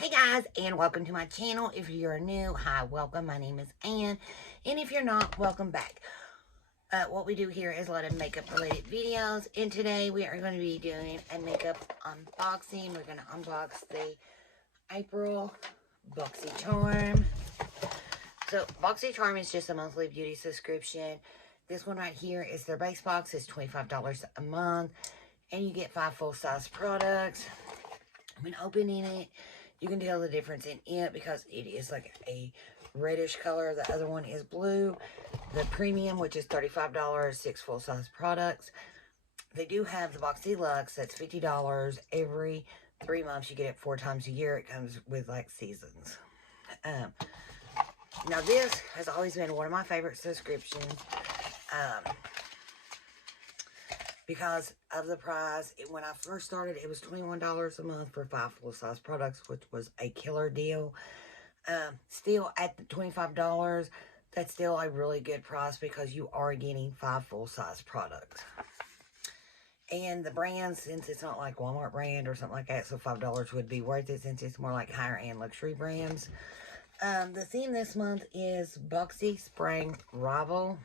Hey guys, and welcome to my channel. If you're new, hi, welcome. My name is Ann, and if you're not, welcome back. What we do here is a lot of makeup related videos, and today we are going to be doing a makeup unboxing. We're going to unbox the April Boxycharm. So Boxycharm is just a monthly beauty subscription. This one right here is their base box. It's $25 a month, and you get 5 full-size products. When opening it, you can tell the difference in it because it is like a reddish color. The other one is blue. The premium, which is $35, 6 full-size products. They do have the Boxy Luxe. That's $50. Every 3 months, you get it 4 times a year. It comes with like seasons. Now this has always been one of my favorite subscriptions. Because of the price. When I first started, it was $21 a month for 5 full-size products, which was a killer deal. Still at the $25, that's still a really good price because you are getting 5 full-size products. And the brand, since it's not like Walmart brand or something like that, so $5 would be worth it since it's more like higher-end luxury brands. The theme this month is Boxy Spring Revival.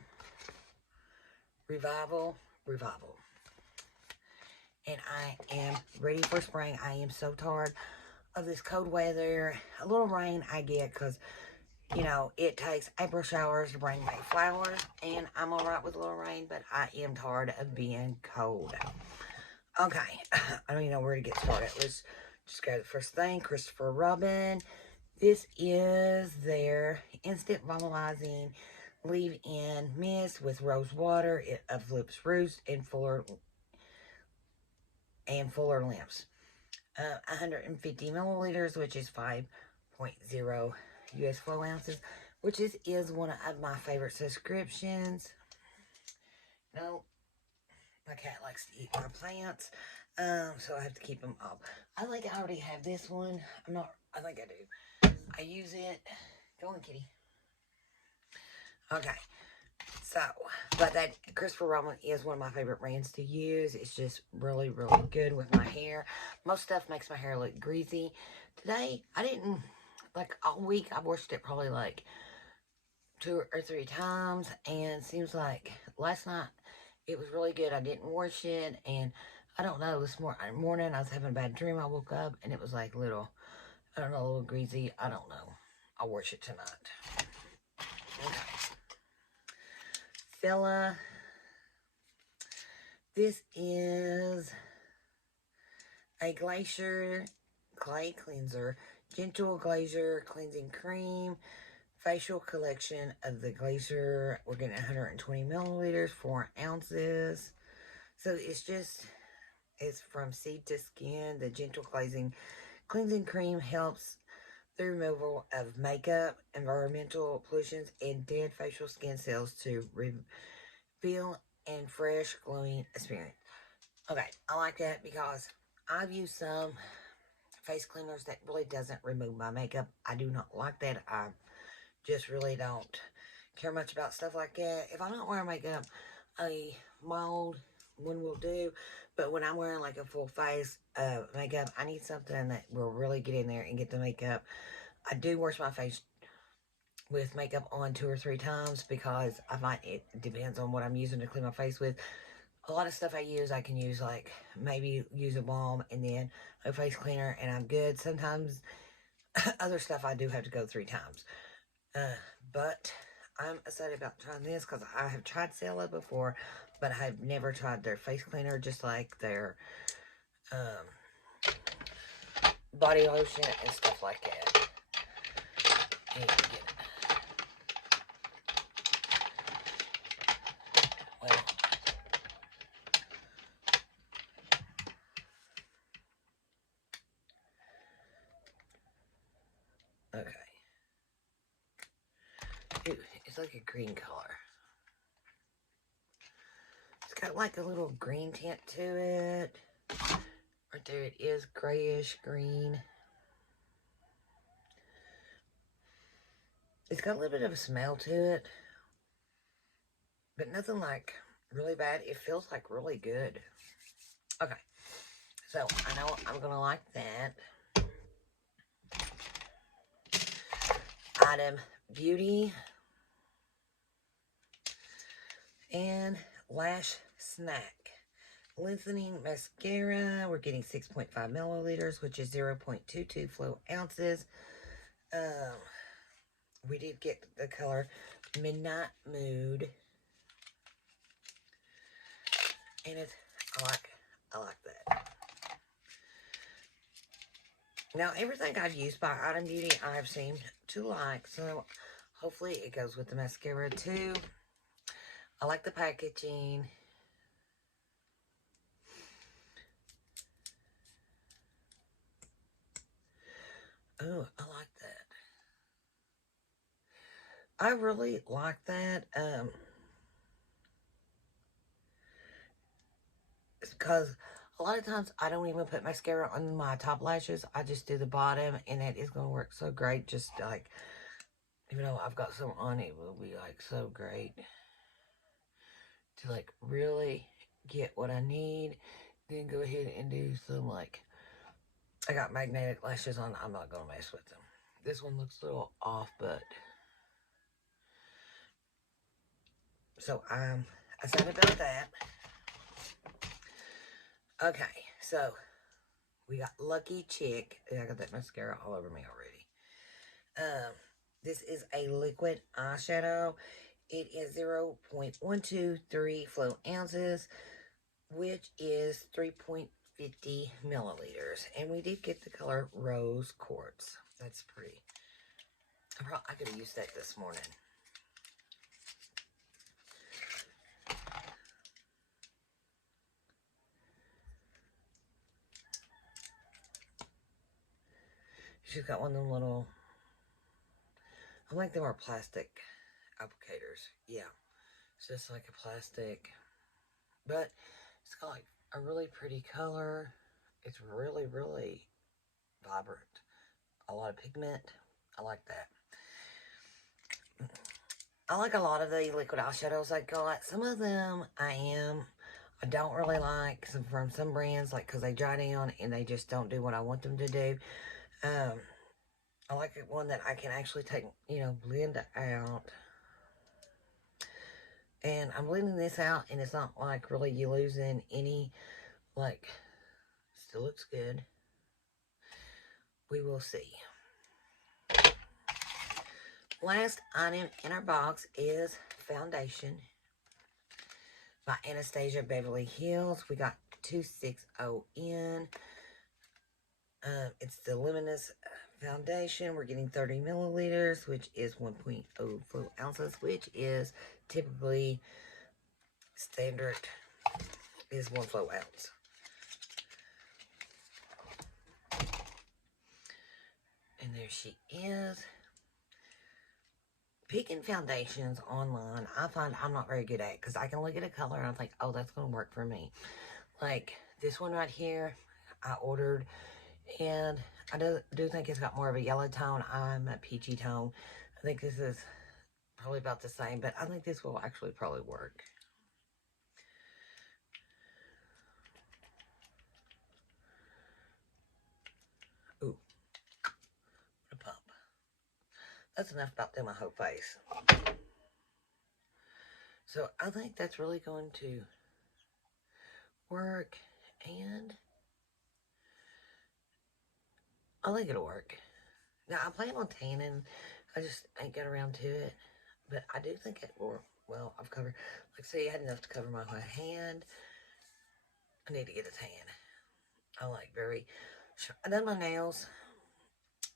And I am ready for spring. I am so tired of this cold weather. A little rain I get because, you know, it takes April showers to bring back flowers. And I'm alright with a little rain, but I am tired of being cold. Okay, I don't even know where to get started. Let's just go to the first thing. Christopher Robin. This is their instant volumizing leave-in mist with rose water. It uplifts roots and fuller lamps. 150 milliliters, which is 5.0 US flow ounces, which is one of my favorite subscriptions. No, my cat likes to eat my plants, so I have to keep them up. I think I already have this one. I think I do. I use it. Go on, kitty. Okay. So, but that Christopher Robin is one of my favorite brands to use. It's just really, really good with my hair. Most stuff makes my hair look greasy. Today, I didn't, like all week, I washed it probably like 2 or 3 times. And seems like last night, it was really good. I didn't wash it. And I don't know, this morning I was having a bad dream. I woke up and it was like little, I don't know, a little greasy. I don't know. I'll wash it tonight. Okay. Fella. This is a glacier clay cleanser, gentle glacier cleansing cream, facial collection of the glacier. We're getting 120 milliliters, 4 ounces. So it's from seed to skin. The gentle cleansing cream helps the removal of makeup, environmental pollutions, and dead facial skin cells to reveal and fresh, glowing experience. Okay, I like that because I've used some face cleaners that really doesn't remove my makeup. I do not like that. I just really don't care much about stuff like that. If I'm not wearing makeup, a mild one will do. But when I'm wearing like a full face makeup, I need something that will really get in there and get the makeup. I do wash my face with makeup on 2 or 3 times because I find it depends on what I'm using to clean my face with. A lot of stuff I use, I can use like maybe use a balm and then a face cleaner and I'm good. Sometimes other stuff I do have to go 3 times. But I'm excited about trying this because I have tried Stella before, but I have never tried their face cleaner, just like their body lotion and stuff like that. Well, okay. Ooh, it's like a green color. It's got like a little green tint to it. Right there it is, grayish green. It's got a little bit of a smell to it, but nothing like really bad. It feels like really good. Okay, so I know I'm gonna like that. Item Beauty. And Lash Snack. Lengthening mascara. We're getting 6.5 milliliters, which is 0.22 flow ounces. We did get the color Midnight Mood. And it's, I like that. Now, everything I've used by Item Beauty, I've seemed to like. So, hopefully it goes with the mascara, too. I like the packaging. Oh, I like that. I really like that. It's because a lot of times I don't even put mascara on my top lashes. I just do the bottom, and that is going to work so great. Just like, even though I've got some on, it will be like so great to like really get what I need. Then go ahead and do some like, I got magnetic lashes on. I'm not going to mess with them. This one looks a little off, but so I'm excited about that. Okay, so we got Lucky Chick. I got that mascara all over me already. This is a liquid eyeshadow. It is 0.123 flow ounces, which is 3.50 milliliters. And we did get the color Rose Quartz. That's pretty. I could have used that this morning. She's got one of them little, I think they were plastic applicators. Yeah, it's just like a plastic, but it's got like a really pretty color. It's really, really vibrant. A lot of pigment. I like that. I like a lot of the liquid eyeshadows I got. Some of them I don't really like from some brands, like, because they dry down and they just don't do what I want them to do. I like one that I can actually take, blend out. And I'm blending this out, and it's not like really you losing any, like, still looks good. We will see. Last item in our box is foundation by Anastasia Beverly Hills. We got 260N. It's the Luminous Foundation. We're getting 30 milliliters, which is 1.04 ounces, which is typically standard is 1 flow ounce. And there she is. Picking foundations online, I find I'm not very good at, because I can look at a color and I think, oh, that's going to work for me. Like this one right here, I ordered, and I do think it's got more of a yellow tone. I'm a peachy tone. I think this is probably about the same, but I think this will actually probably work. Ooh, what a pump. That's enough about doing my whole face. So I think that's really going to work, and I think it'll work. Now, I plan on tanning. I just ain't got around to it. But I do think it will. Well, I've covered, like, say I had enough to cover my whole hand. I need to get a tan. I like very, I done my nails,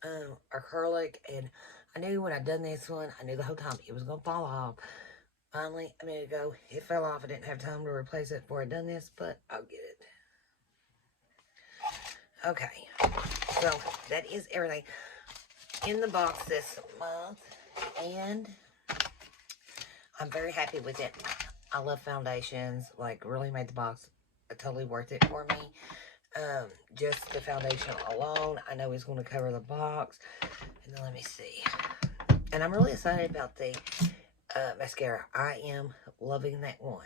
acrylic, and I knew when I done this one, I knew the whole time it was going to fall off. Finally, a minute ago, it fell off. I didn't have time to replace it before I done this, but I'll get it. Okay, so that is everything in the box this month, and I'm very happy with it. I love foundations, like, really made the box totally worth it for me. Just the foundation alone, I know is going to cover the box. And then let me see. And I'm really excited about the mascara. I am loving that one.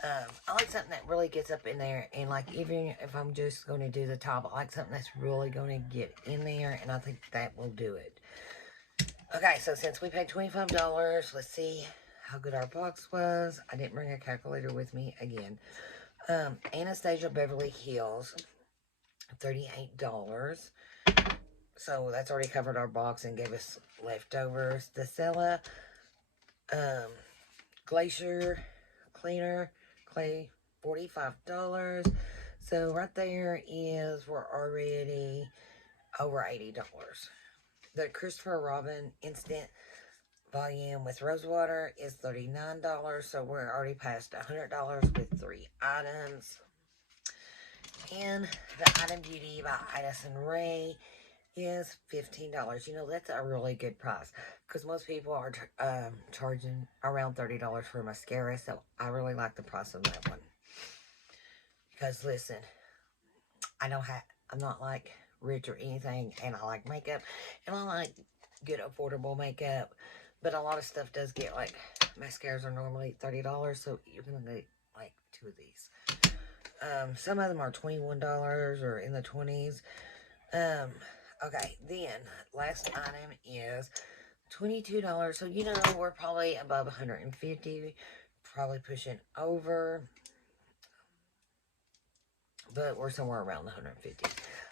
I like something that really gets up in there, and like, even if I'm just going to do the top, I like something that's really going to get in there, and I think that will do it. Okay, so since we paid $25, let's see how good our box was. I didn't bring a calculator with me again. Anastasia Beverly Hills, $38. So that's already covered our box and gave us leftovers. The Stella Glacier Cleaner Clay, $45. So right there is, we're already over $80. The Christopher Robin Instant Volume with Rosewater is $39. So we're already past $100 with 3 items. And the Item Beauty by Addison Rae is $15. You know, that's a really good price because most people are charging around $30 for mascara. So I really like the price of that one. Because listen, I'm not like rich or anything, and I like makeup, and I like good affordable makeup. But a lot of stuff does get, like, mascaras are normally $30, so you're gonna need like 2 of these. Some of them are $21 or in the 20s. Okay, then last item is $22. So you know we're probably above 150, probably pushing over, but we're somewhere around the 150.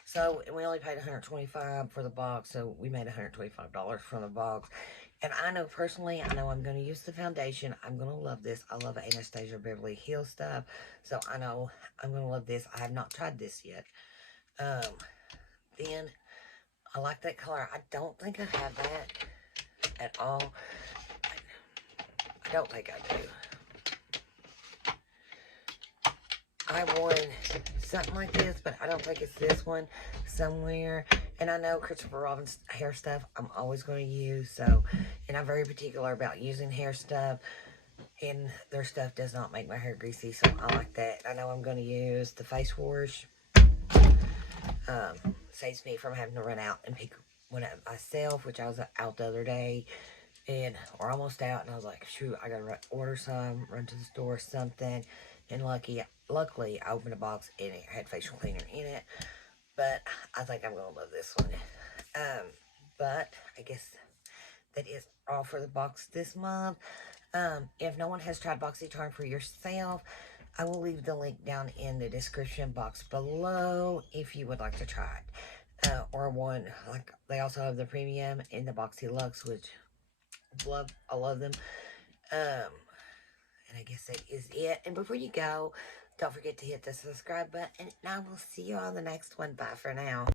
So we only paid $125 for the box, so we made $125 from the box. And I know personally, I know I'm going to use the foundation. I'm going to love this. I love Anastasia Beverly Hills stuff, so I know I'm going to love this. I have not tried this yet. Then I like that color. I don't think I have that at all. I don't think I do. I wanted something like this, but I don't think it's this one somewhere. And I know Christopher Robin's hair stuff I'm always going to use, so, and I'm very particular about using hair stuff, and their stuff does not make my hair greasy, so I like that. I know I'm going to use the face wash. Saves me from having to run out and pick one up myself, which I was out the other day, and we're almost out, and I was like, shoot, I gotta order some, run to the store, something. And luckily, I opened a box and it had facial cleaner in it. But I think I'm gonna love this one. But I guess that is all for the box this month. If no one has tried Boxycharm for yourself, I will leave the link down in the description box below if you would like to try it. Or one, like, they also have the premium and the Boxy Luxe, which I love them. And I guess that is it. And before you go, don't forget to hit the subscribe button. And I will see you on the next one. Bye for now.